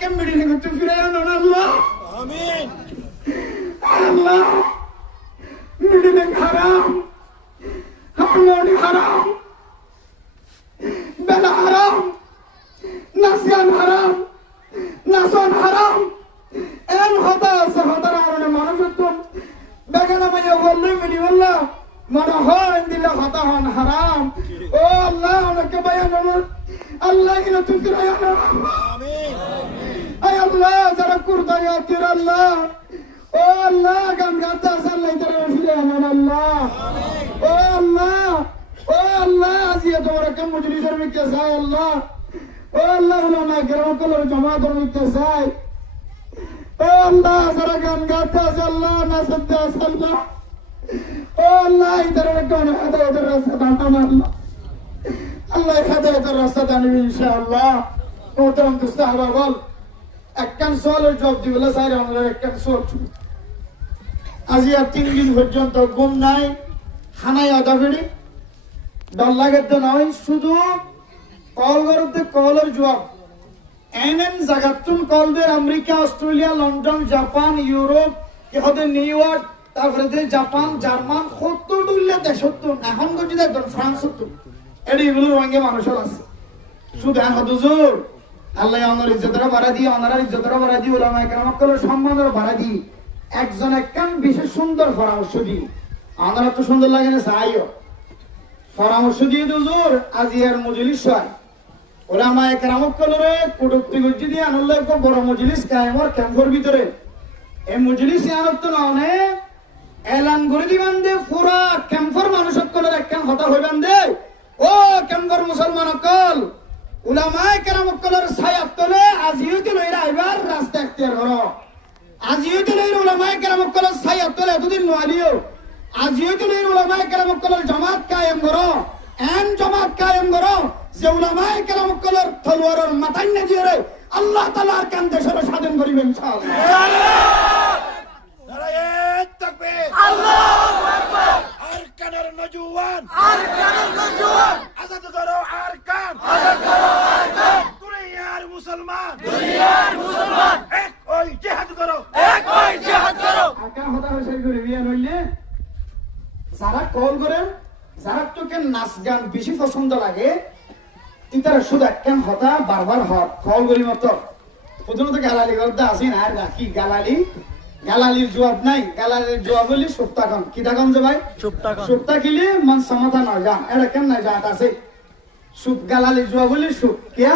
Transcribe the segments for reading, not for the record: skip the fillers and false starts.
কেন মিডিয়ে করতে ফিরে আনো আল্লাহ আমিন আল্লাহ মিডিয়ে হারাম হারমোনি হারাম বেলা হারাম নাসিয়ান হারাম নাসন হারাম এন হতা আছে হতার কারণে মানুষ বেগানা মাইয়া বললে মিডি বললাম মনে হয় দিলে হতা হন হারাম ও আল্লাহ অনেকে বায়ান আল্লাহ কিনা তুমি আমিন আয় আল্লাহ যারা কুরদা ইয়াতির আল্লাহ ও আল্লাহ গান গাতে আসার লাইতারে ফিরে আনেন আল্লাহ ও আল্লাহ আজিয়া তোমার একটা মজলিসের মিকে চাই আল্লাহ ও আল্লাহ উলামা কেরাম কলর জামাতের মিকে চাই ও আল্লাহ যারা গান গাতে আছে আল্লাহ নাচতে আছে আল্লাহ ও আল্লাহ ইতারে একটা হেদায়েতের রাস্তা দান আল্লাহ আল্লাহ হেদায়েতের রাস্তা দান ইনশাআল্লাহ মোহতারাম দোস্ত আবার বল একখান সোয়ালের জবাব দিবলে চাই আমরা একখান সোয়াল আজি আর 3 দিন পর্যন্ত ঘুম নাই খানায় আদা ফেরি ডর লাগে তো নয় শুধু কল করতে কলের জবাব এনএন জাগাতুন কলদের America Australia London Japan Europe ইহতে নিউ ইয়র্ক তারপরে জাপান জার্মান 70 ডুল্লা দেশত এখন গজি দেখুন ফ্রান্স এগুলো রঙে মানুষের আছে শুধু হুজুর আল্লাহ ওনার ইজ্জতরা বাড়া দিয়ে ওনার ইজ্জতরা বাড়া দিয়ে ওলামা কেরামকলের সম্মানের বাড়া দিয়ে একজন একখান বিশেষ সুন্দর পরামর্শ দিই ওনারা তো সুন্দর লাগে না চাইও পরামর্শ দিয়ে হুজুর আজি আর মজলিস হয় ওলামা কেরামকলের কটুক্তি গজি দিয়ে আনলে বড় মজলিস কায়েমর ক্যাম্পের ভিতরে এই মজলিস আনত না অনেক এলান করে দিবেন দে পুরা ক্যাম্পের মানুষ সকলের একখান হতা হইবেন দে ও ক্যাম্পের মুসলমান সকল উলামায়ে কেরামকলের ছায়াত তলে আজিয়তে লইরা আইবার রাস্তা এখতিয়ার করো আজিয়তে লইরা উলামায়ে কেরামকলের ছায়াত তলে এতদিন নোয়ালিও আজিয়তে লইরা উলামায়ে কেরামকলের জামাত কায়েম করো এন জামাত কায়েম করো যে উলামায়ে কেরামকলের তলোয়ারের মাথায় না দিয়ে রে আল্লাহ তাআলার কান দেশের স্বাধীন করিবেন ইনশাআল্লাহ নারায়ে তাকবীর আল্লাহু আকবার আরকানের নজওয়ান আজাদ করো আরকান আজাদ করো আরকান দুনিয়ার মুসলমান এক ওই জিহাদ করো আরকান হতা হইছে করে বিয়ান হইলে যারা কল করে যারা তোকে নাচ গান বেশি পছন্দ লাগে ইতারা শুধু একখান হতা বারবার হট কল করি মতো প্রথমত গালালি করতে আসি না আর রাখি গালালির জবাব নাই গালালির জবাব বলি সুপ্তাকন কি থাকন যে ভাই সুপ্তা কিলে মন সমাধান হয় যা এটা কেন না জাত আছে সুপ গালালির জবাব বলি সুপ কিয়া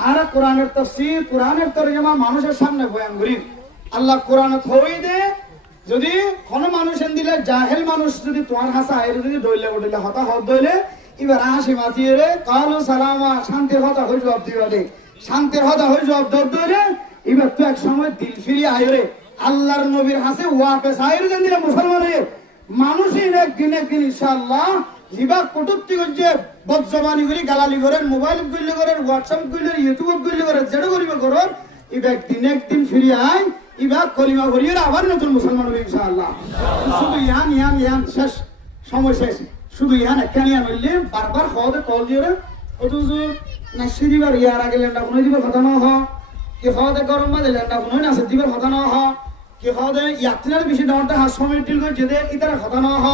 আর কোরআনের তাফসীর কোরআনের তরজমা মানুষের সামনে বয়ান করি আল্লাহ কোরআনে থই দে যদি কোন মানুষ দিলে জাহেল মানুষ যদি তোমার হাসা আইরে যদি দইলে উঠলে হতা হদ দইলে এবার হাসি মাতিয়ে রে কালু সালামা শান্তির হতা হই জবাব দিবা দে শান্তির হতা হই জবাব দইলে এবার তো এক সময় দিল ফিরিয়ে আইরে আল্লাহর নবীর হাসে ওয়াপস আইরে দেন দিলে মুসলমানে মানুষের একদিন ইনশাআল্লাহ জিবা কটুক্তি করছে বদজবানি করি গালালি করেন মোবাইল গুলি করেন হোয়াটসঅ্যাপ গুলি ইউটিউব গুলি করেন যেটা করিবে করেন এবার একদিন ফিরিয়ে আই এবার কলিমা ভরিয়ে আবার নতুন মুসলমান হবে ইনশাআল্লাহ শুধু ইয়ান শেষ সময় শেষ শুধু ইয়ান একখান ইয়ান হইলে বারবার খাওয়াতে কল দিয়ে অথচ না সিঁড়িবার ইয়ার আগে লেন্ডা কোনো দিবার কথা না হ কি খাওয়াতে গরম মাঝে লেন্ডা কোনো না সে দিবার কথা না হ কি খাওয়াতে ইয়াত্রার বেশি ডাউনটা হাস সময় টিল করে যেতে ইতারা কথা না হ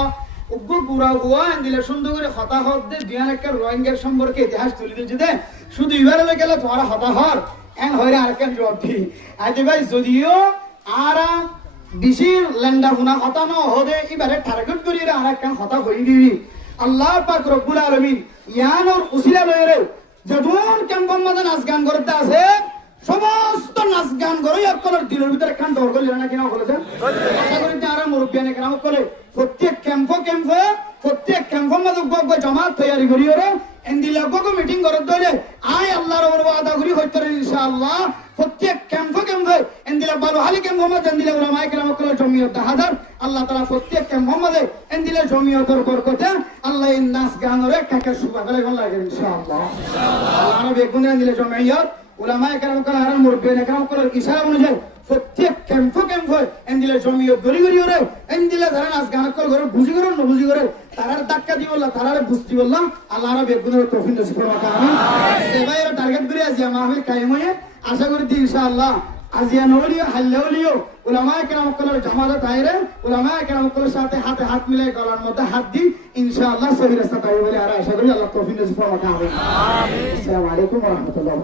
উগ্র পুরা হুয়া দিলে সুন্দর করে হতা হত দে দুয়ান একটা রোহিঙ্গার সম্পর্কে ইতিহাস তুলে দিয়ে যেতে শুধু এবারে গেলে তোমার হতা হর এন হইরে আরেকখান জবাব দি আইতে ভাই যদিও আর বেশি লেন্ডা গুনা হতা না হদে এবারে টার্গেট করি আরেকখান হতা হই দিবি আল্লাহ পাক রব্বুল আলামিন ইয়ানোর উসিলা লয়রে যদুন ক্যাম্পন মাঝে নাচ গান করতে আছে সমস্ত নাচ গান করে একজনের দিলের ভিতরে কান দর করলে না কিনা বলেছে আশা করি যারা মুরব্বিয়ানে কেন করে প্রত্যেক ক্যাম্পের মাঝে গগ জামাত তৈরি করি ওরে এন্দিলা গগ মিটিং করে দইলে আয় আল্লাহর ওপর ওয়াদা করি হইতরে ইনশাআল্লাহ প্রত্যেক ক্যাম্পে এন্দিলা ভালো হালি ক্যাম্প মাঝে এন্দিলা উলামা কেরাম করে জমিয়ত হাজার আল্লাহ তাআলা প্রত্যেক ক্যাম্প মাঝে এন্দিলা জমিয়তের বরকতে আল্লাহ এই নাচ গানরে কাকে সুবা করে লাগে ইনশাআল্লাহ আল্লাহ বেগুন এন্দিলা জমিয়ত উলামা কেরাম করে আর মুরব্বিয়ানে কেরাম করে ইশারা অনুযায়ী প্রত্যেক ক্যাম্পে এন্দিলে জমিয়ত গরি ওরে এন্দিলে ধরেন আজ গান করে বুঝি করে না বুঝি করে তারার ধাক্কা দি বললা তারারে বুঝতি বললাম আল্লাহর বেগুনের তৌফিক নসিব ফরমাতা আমিন সেবাইরা টার্গেট করে আজি মাহফিল কায়েম হয়ে আশা করি ইনশাআল্লাহ আজিয়া নলিও হাল্লাউলিও উলামায়ে কেরাম কলের জামাতে আইরে উলামায়ে কেরাম কলের সাথে হাতে হাত মিলাই গলার মধ্যে হাত দি ইনশাআল্লাহ সহি রাস্তা পাই বলে আর আশা করি আল্লাহ তৌফিক নসিব ফরমাতে আমিন। আসসালামু আলাইকুম ওয়া রাহমাতুল্লাহ।